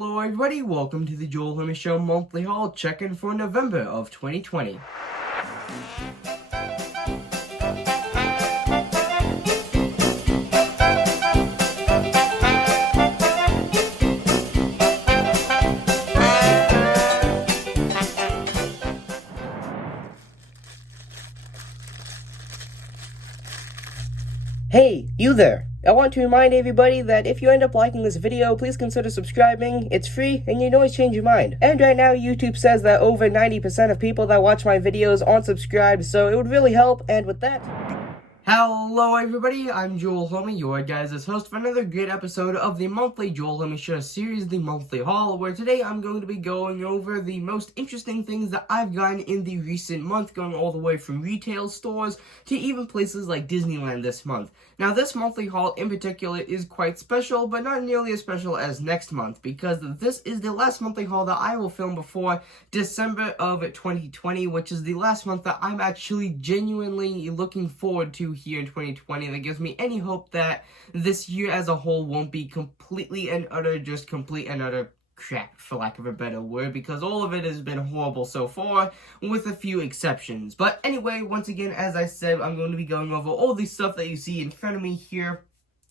Hello everybody, welcome to the Joel Lemmy Show monthly haul check-in for November of 2020. Hey, you there! I want to remind everybody that if you end up liking this video, please consider subscribing. It's free, and you can always change your mind. And right now, YouTube says that over 90% of people that watch my videos aren't subscribed, so it would really help, and with that... Hello everybody, I'm Joel Homie, your guys' host for another great episode of the monthly Joel Homie Show series, the monthly haul, where today I'm going to be going over the most interesting things that I've gotten in the recent month, going all the way from retail stores to even places like Disneyland this month. Now this monthly haul in particular is quite special, but not nearly as special as next month, because this is the last monthly haul that I will film before December of 2020, which is the last month that I'm actually genuinely looking forward to here in 2020. That gives me any hope that this year as a whole won't be completely and utter, just complete and utter crap, for lack of a better word, because all of it has been horrible so far, with a few exceptions. But anyway, once again, as I said, I'm going to be going over all the stuff that you see in front of me here,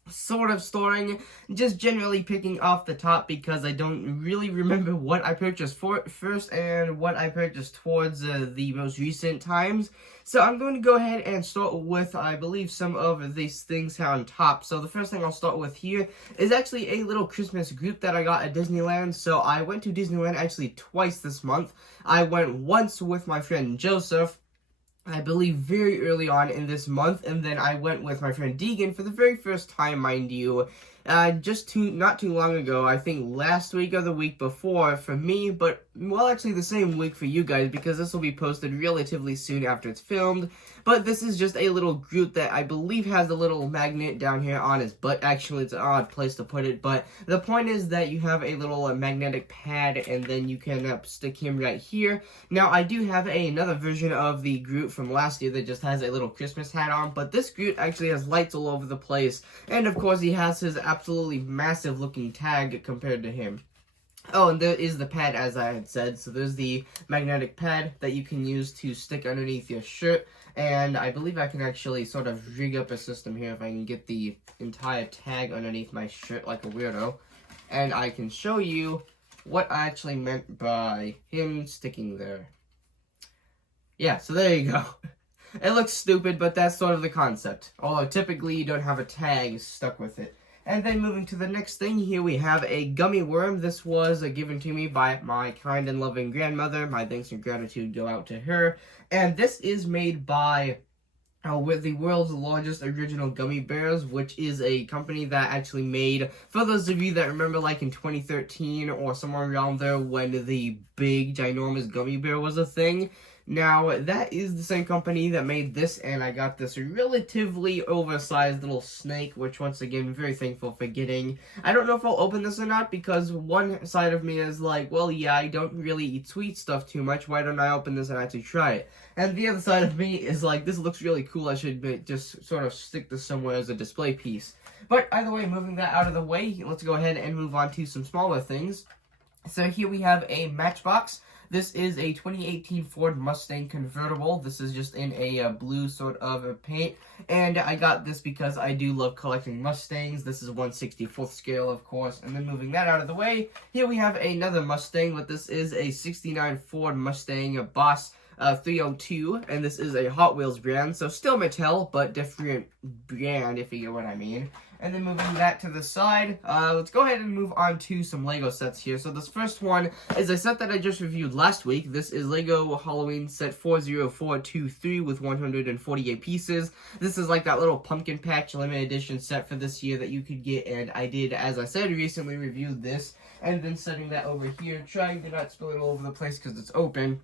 sort of storing, just generally picking off the top because I don't really remember what I purchased first and what I purchased towards the most recent times. So I'm going to go ahead and start with, I believe, some of these things on top. So the first thing I'll start with here is actually a little Christmas group that I got at Disneyland. So I went to Disneyland actually twice this month. I went once with my friend Joseph, I believe very early on in this month, and then I went with my friend Deegan for the very first time, mind you, not too long ago. I think last week or the week before for me, but well, actually the same week for you guys, because this will be posted relatively soon after it's filmed. But this is just a little group that I believe has a little magnet down here on his butt. Actually, it's an odd place to put it, but the point is that you have a little magnetic pad, and then you can stick him right here. Now, I do have another version of the Groot from last year that just has a little Christmas hat on, but this Groot actually has lights all over the place, and of course he has his absolutely massive looking tag compared to him. Oh, and there is the pad, as I had said. So there's the magnetic pad that you can use to stick underneath your shirt. And I believe I can actually sort of rig up a system here if I can get the entire tag underneath my shirt like a weirdo. And I can show you what I actually meant by him sticking there. Yeah, so there you go. It looks stupid, but that's sort of the concept. Although typically you don't have a tag stuck with it. And then moving to the next thing, here we have a Gummy Worm. This was given to me by my kind and loving grandmother. My thanks and gratitude go out to her. And this is made by with the world's largest original gummy bears, which is a company that actually made, for those of you that remember, like in 2013 or somewhere around there when the big ginormous gummy bear was a thing. Now, that is the same company that made this, and I got this relatively oversized little snake, which, once again, very thankful for getting. I don't know if I'll open this or not, because one side of me is like, well, yeah, I don't really eat sweet stuff too much, why don't I open this and actually try it? And the other side of me is like, this looks really cool, I should just sort of stick this somewhere as a display piece. But either way, moving that out of the way, let's go ahead and move on to some smaller things. So here we have a Matchbox. This is a 2018 Ford Mustang Convertible. This is just in a blue sort of paint. And I got this because I do love collecting Mustangs. This is 1/64th scale, of course. And then moving that out of the way, here we have another Mustang, but this is a 69 Ford Mustang Boss 302. And this is a Hot Wheels brand. So still Mattel, but different brand, if you get what I mean. And then moving that to the side, let's go ahead and move on to some Lego sets here. So this first one is a set that I just reviewed last week. This is Lego Halloween set 40423 with 148 pieces. This is like that little pumpkin patch limited edition set for this year that you could get. And I did, as I said, recently reviewed this. And then setting that over here, trying to not spill it all over the place because it's open.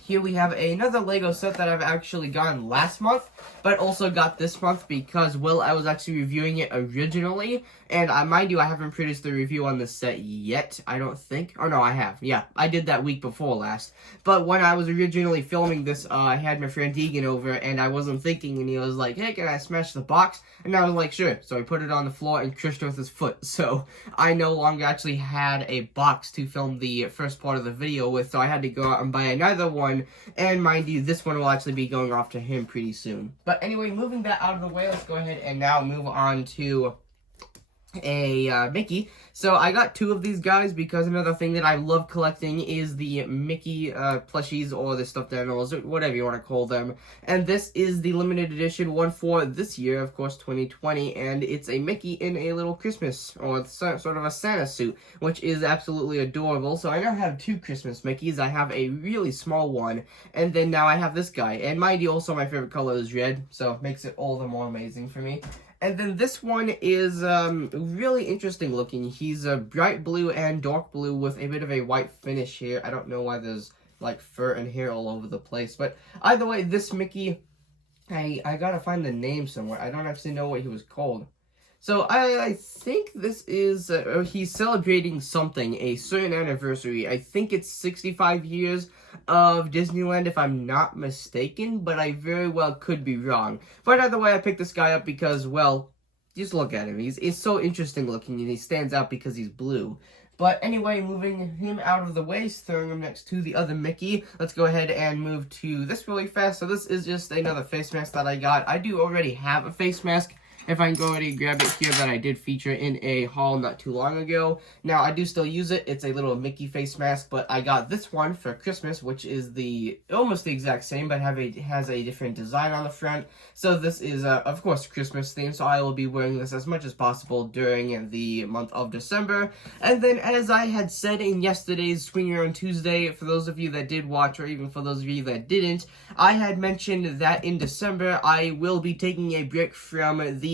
Here we have another Lego set that I've actually gotten last month, but also got this month because, well, I was actually reviewing it originally, And mind you, I haven't produced the review on this set yet, I don't think. Oh, no, I have. Yeah, I did that week before last. But when I was originally filming this, I had my friend Deegan over, and I wasn't thinking, and he was like, hey, can I smash the box? And I was like, sure. So he put it on the floor and crushed it with his foot. So I no longer actually had a box to film the first part of the video with, so I had to go out and buy another one. And mind you, this one will actually be going off to him pretty soon. But anyway, moving that out of the way, let's go ahead and now move on to a Mickey. So I got two of these guys because another thing that I love collecting is the Mickey plushies, or the stuffed animals, or whatever you want to call them. And this is the limited edition one for this year, of course, 2020, and it's a Mickey in a little Christmas, or sort of a Santa suit, which is absolutely adorable. So I now have two Christmas Mickeys. I have a really small one, and then now I have this guy. And mind you, also my favorite color is red, so it makes it all the more amazing for me. And then this one is really interesting looking. He's a bright blue and dark blue with a bit of a white finish here. I don't know why there's like fur and hair all over the place. But either way, this Mickey, I gotta find the name somewhere. I don't actually know what he was called. So I think this is, he's celebrating something, a certain anniversary. I think it's 65 years of Disneyland, if I'm not mistaken, but I very well could be wrong. But either way, I picked this guy up because, well, just look at him. He's so interesting looking, and he stands out because he's blue. But anyway, moving him out of the way, throwing him next to the other Mickey, let's go ahead and move to this really fast. So this is just another face mask that I got. I do already have a face mask, if I can go ahead and grab it here, that I did feature in a haul not too long ago. Now, I do still use it. It's a little Mickey face mask, but I got this one for Christmas, which is almost the exact same, but has a different design on the front. So this is, of course, Christmas themed, so I will be wearing this as much as possible during the month of December. And then, as I had said in yesterday's Swing Around Tuesday, for those of you that did watch, or even for those of you that didn't, I had mentioned that in December, I will be taking a break from the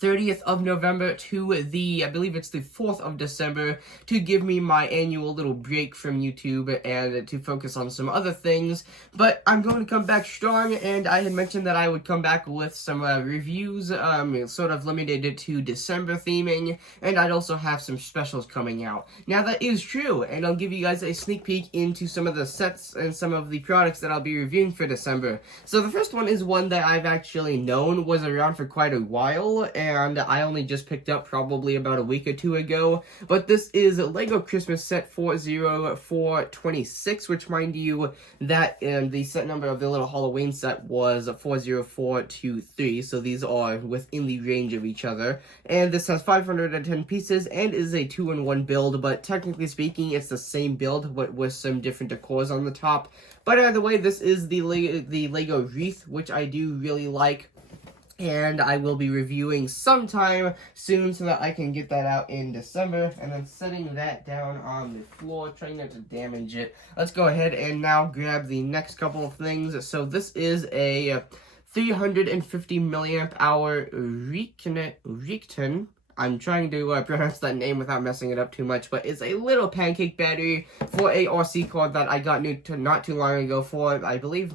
30th of November to the, I believe it's the 4th of December, to give me my annual little break from YouTube and to focus on some other things. But I'm going to come back strong, and I had mentioned that I would come back with some reviews, sort of limited to December theming, and I'd also have some specials coming out. Now that is true, and I'll give you guys a sneak peek into some of the sets and some of the products that I'll be reviewing for December. So the first one is one that I've actually known was around for quite a while, and I only just picked up probably about a week or two ago. But this is Lego Christmas Set 40426, which, mind you, that the set number of the little Halloween set was 40423, so these are within the range of each other. And this has 510 pieces and is a 2-in-1 build, but technically speaking, it's the same build, but with some different decors on the top. But either way, this is the Lego Wreath, which I do really like, and I will be reviewing sometime soon so that I can get that out in December. And then setting that down on the floor, trying not to damage it. Let's go ahead and now grab the next couple of things. So this is a 350 milliamp hour Richten. I'm trying to pronounce that name without messing it up too much, but it's a little pancake battery for a RC card that I got not too long ago for, I believe,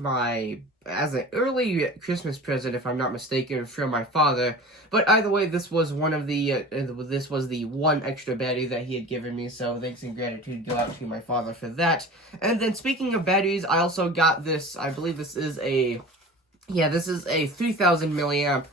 as an early Christmas present, if I'm not mistaken, from my father. But either way, this was one of the this was the one extra battery that he had given me, so thanks and gratitude go out to my father for that. And then speaking of batteries, I also got this, I believe this is a 3000 milliamp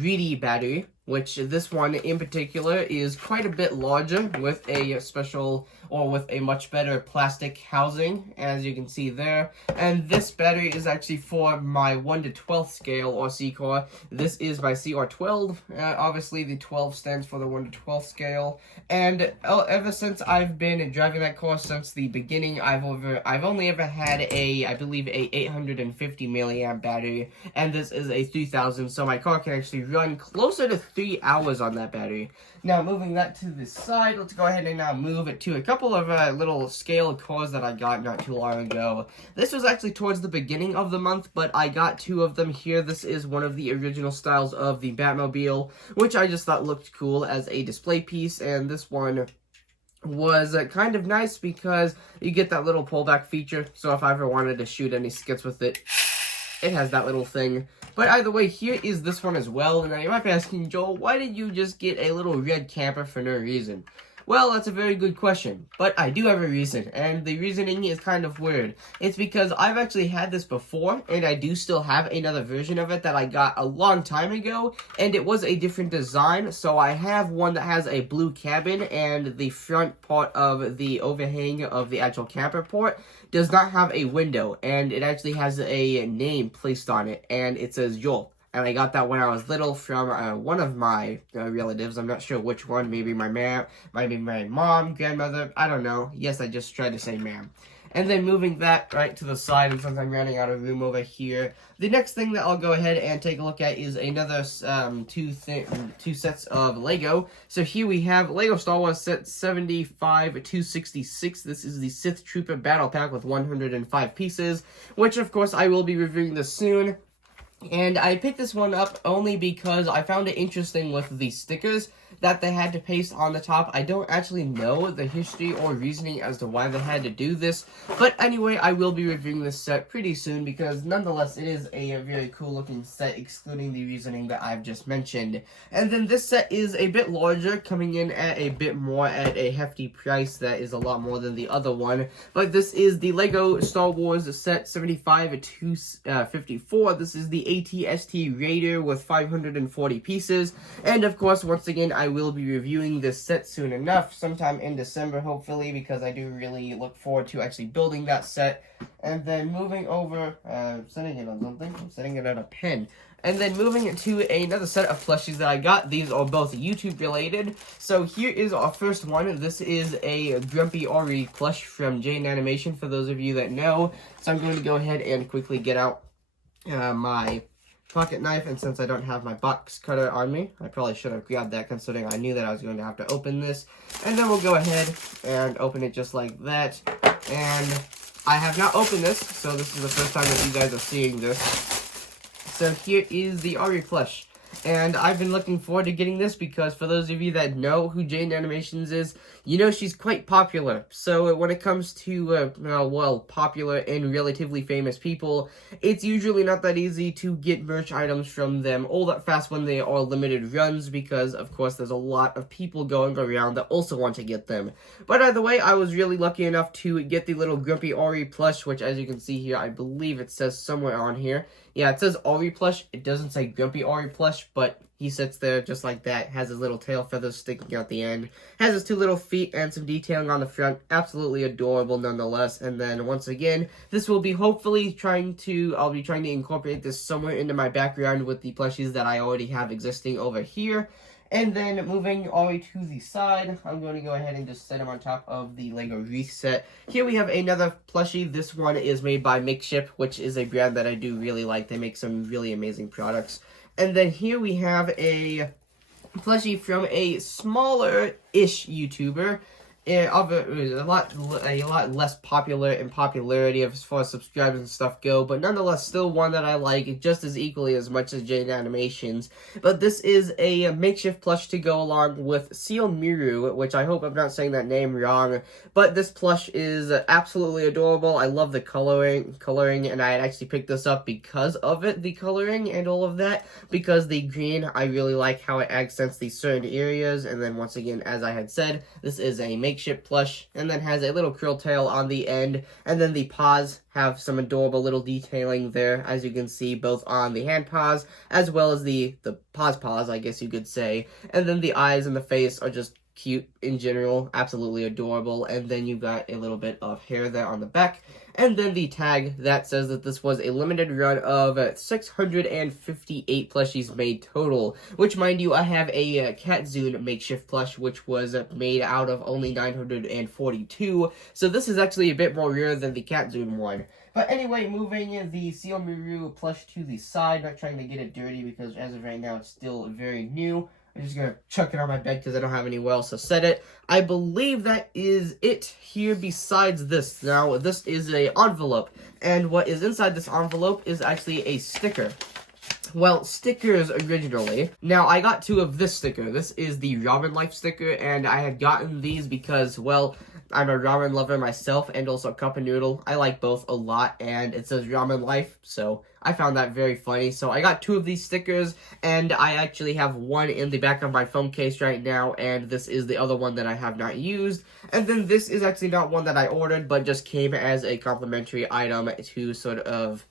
Reedy battery, which this one in particular is quite a bit larger with a special, or with a much better plastic housing, as you can see there. And this battery is actually for my 1/12 scale RC car. This is my CR12. Obviously, the 12 stands for the 1/12 scale. And ever since I've been driving that car since the beginning, I've only ever had I believe a 850 milliamp battery, and this is a 3000, so my car can actually run closer to 3 hours on that battery. Now, moving that to the side, let's go ahead and now move it to a couple of little scale cars that I got not too long ago. This was actually towards the beginning of the month, but I got two of them here. This is one of the original styles of the Batmobile, which I just thought looked cool as a display piece, and this one was kind of nice because you get that little pullback feature, so if I ever wanted to shoot any skits with it, it has that little thing. But either way, here is this one as well. And now you might be asking, Joel, why did you just get a little red camper for no reason? Well, that's a very good question, but I do have a reason, and the reasoning is kind of weird. It's because I've actually had this before, and I do still have another version of it that I got a long time ago, and it was a different design. So I have one that has a blue cabin, and the front part of the overhang of the actual camper port does not have a window, and it actually has a name placed on it, and it says Joel. And I got that when I was little from one of my relatives. I'm not sure which one. Maybe my mom, grandmother. I don't know. Yes, I just tried to say ma'am. And then moving that right to the side, and since I'm running out of room over here, the next thing that I'll go ahead and take a look at is another two sets of Lego. So here we have Lego Star Wars set 75-266. This is the Sith Trooper Battle Pack with 105 pieces, which of course I will be reviewing this soon. And I picked this one up only because I found it interesting with the stickers that they had to paste on the top. I don't actually know the history or reasoning as to why they had to do this. But anyway, I will be reviewing this set pretty soon because nonetheless, it is a very cool looking set, excluding the reasoning that I've just mentioned. And then this set is a bit larger, coming in at a bit more at a hefty price that is a lot more than the other one. But this is the Lego Star Wars set 75-254. This is the AT-ST Raider with 540 pieces. And of course, once again, I will be reviewing this set soon enough, sometime in December, hopefully, because I do really look forward to actually building that set. And then moving over, setting it on something, I'm setting it on a pen. And then moving into another set of plushies that I got. These are both YouTube related. So here is our first one. This is a Grumpy Ori plush from Jane Animation, for those of you that know. So I'm going to go ahead and quickly get out my pocket knife, and since I don't have my box cutter on me, I probably should have grabbed that considering I knew that I was going to have to open this. And then we'll go ahead and open it just like that. And I have not opened this, so this is the first time that you guys are seeing this. So here is the Ori plush. And I've been looking forward to getting this because for those of you that know who Jane Animations is, you know she's quite popular. So when it comes to, well, popular and relatively famous people, it's usually not that easy to get merch items from them all that fast when they are limited runs because, of course, there's a lot of people going around that also want to get them. But either way, I was really lucky enough to get the little Grumpy Ori plush, which as you can see here, I believe it says somewhere on here. Yeah, it says Ori plush. It doesn't say Grumpy Ori plush, but he sits there just like that, has his little tail feathers sticking out the end, has his two little feet and some detailing on the front. Absolutely adorable nonetheless. And then once again, this will be hopefully I'll be trying to incorporate this somewhere into my background with the plushies that I already have existing over here. And then moving all the way to the side, I'm going to go ahead and just set them on top of the Lego Wreath set. Here we have another plushie. This one is made by Makeshift, which is a brand that I do really like. They make some really amazing products. And then here we have a plushie from a smaller-ish YouTuber. A lot less popular in popularity as far as subscribers and stuff go, but nonetheless still one that I like just as equally as much as Jane Animations. But this is a makeshift plush to go along with Seal Miru, which I hope I'm not saying that name wrong, but this plush is absolutely adorable. I love the coloring, and I had actually picked this up because of it, the coloring and all of that, because the green, I really like how it accents these certain areas. And then once again, as I had said, this is a makeshift plush, and then has a little curl tail on the end, and then the paws have some adorable little detailing there, as you can see, both on the hand paws, as well as the paws, I guess you could say, and then the eyes and the face are just cute in general, absolutely adorable. And then you got a little bit of hair there on the back, and then the tag that says that this was a limited run of 658 plushies made total, which, mind you, I have a Katzune makeshift plush, which was made out of only 942, so this is actually a bit more rare than the Katzune one. But anyway, moving the Seal Miru plush to the side, not trying to get it dirty because as of right now it's still very new. I'm just going to chuck it on my bed because I don't have anywhere else to set it. I believe that is it here besides this. Now, this is an envelope, and what is inside this envelope is actually a sticker. well, stickers originally. Now, I got 2 of this sticker. This is the Ramen Life sticker, and I had gotten these because, well, I'm a ramen lover myself, and also Cup of Noodle. I like both a lot, and it says Ramen Life, so I found that very funny. So I got 2 of these stickers, and I actually have one in the back of my phone case right now, and this is the other one that I have not used. And then this is actually not one that I ordered, but just came as a complimentary item to sort of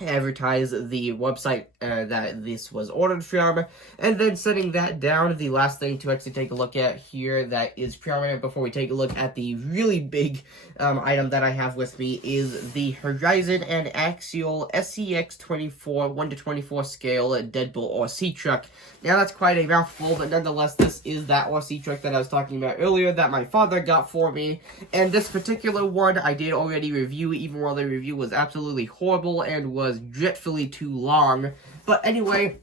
advertise the website that this was ordered from. And then setting that down, the last thing to actually take a look at here that is prominent before we take a look at the really big item that I have with me is the Horizon and Axial SCX 24 1:24 scale Deadbolt RC truck. Now that's quite a mouthful, but nonetheless, this is that RC truck that I was talking about earlier that my father got for me. And this particular one I did already review, even while the review was absolutely horrible and was dreadfully too long. But anyway,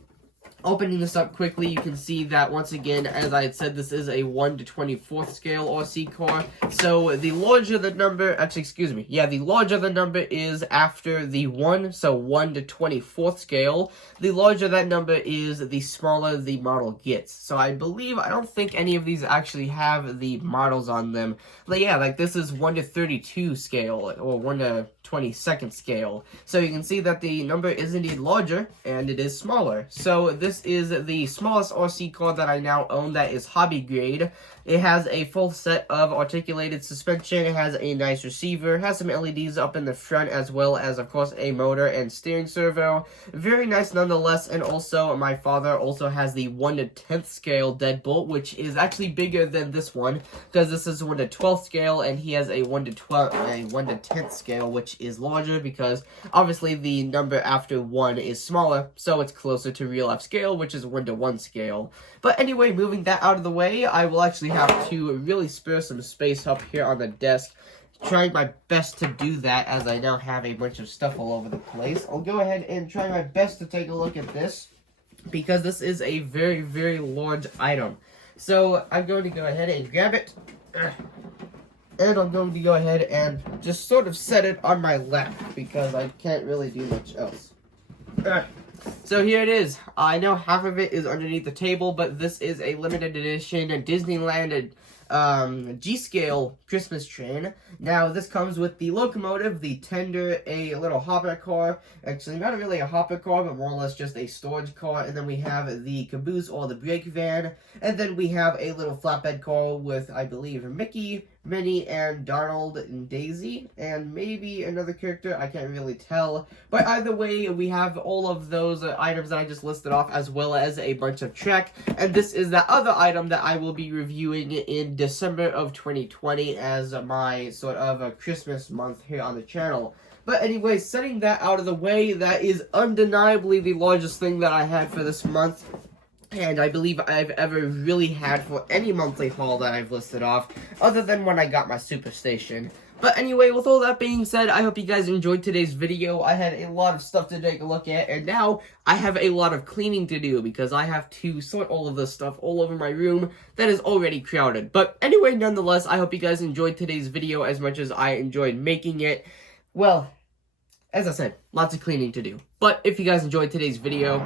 opening this up quickly, you can see that once again, as I had said, this is a 1/24 scale RC car. So the larger the number, actually, excuse me, yeah, the larger the number is after the 1, so 1/24 scale. The larger that number is, the smaller the model gets. So I don't think any of these actually have the models on them. But yeah, like this is 1/32 scale, or 1/22nd scale. So you can see that the number is indeed larger, and it is smaller. So this is the smallest RC car that I now own that is hobby grade. It has a full set of articulated suspension, it has a nice receiver, has some LEDs up in the front, as well as, of course, a motor and steering servo. Very nice nonetheless, and also my father also has the 1/10th scale Deadbolt, which is actually bigger than this one, because this is 1/12th scale, and he has a 1/10th scale, which is larger, because obviously the number after 1 is smaller, so it's closer to real life scale, which is 1/1 scale. But anyway, moving that out of the way, I will actually have to really spare some space up here on the desk, trying my best to do that as I now have a bunch of stuff all over the place. I'll go ahead and try my best to take a look at this, because this is a very, very large item. So I'm going to go ahead and grab it, and I'm going to go ahead and just sort of set it on my lap, because I can't really do much else. So here it is. I know half of it is underneath the table, but this is a limited edition Disneyland G-scale Christmas train. Now, this comes with the locomotive, the tender, a little hopper car. Actually, not really a hopper car, but more or less just a storage car. And then we have the caboose, or the brake van. And then we have a little flatbed car with, I believe, Mickey, Minnie, and Donald, and Daisy, and maybe another character, I can't really tell. But either way, we have all of those items that I just listed off, as well as a bunch of Trek. And this is the other item that I will be reviewing in December of 2020 as my sort of a Christmas month here on the channel. But anyway, setting that out of the way, that is undeniably the largest thing that I had for this month, and I believe I've ever really had for any monthly haul that I've listed off, other than when I got my Superstation. But anyway, with all that being said, I hope you guys enjoyed today's video. I had a lot of stuff to take a look at, and now I have a lot of cleaning to do, because I have to sort all of this stuff all over my room that is already crowded. But anyway, nonetheless, I hope you guys enjoyed today's video as much as I enjoyed making it. Well, as I said, lots of cleaning to do. But if you guys enjoyed today's video,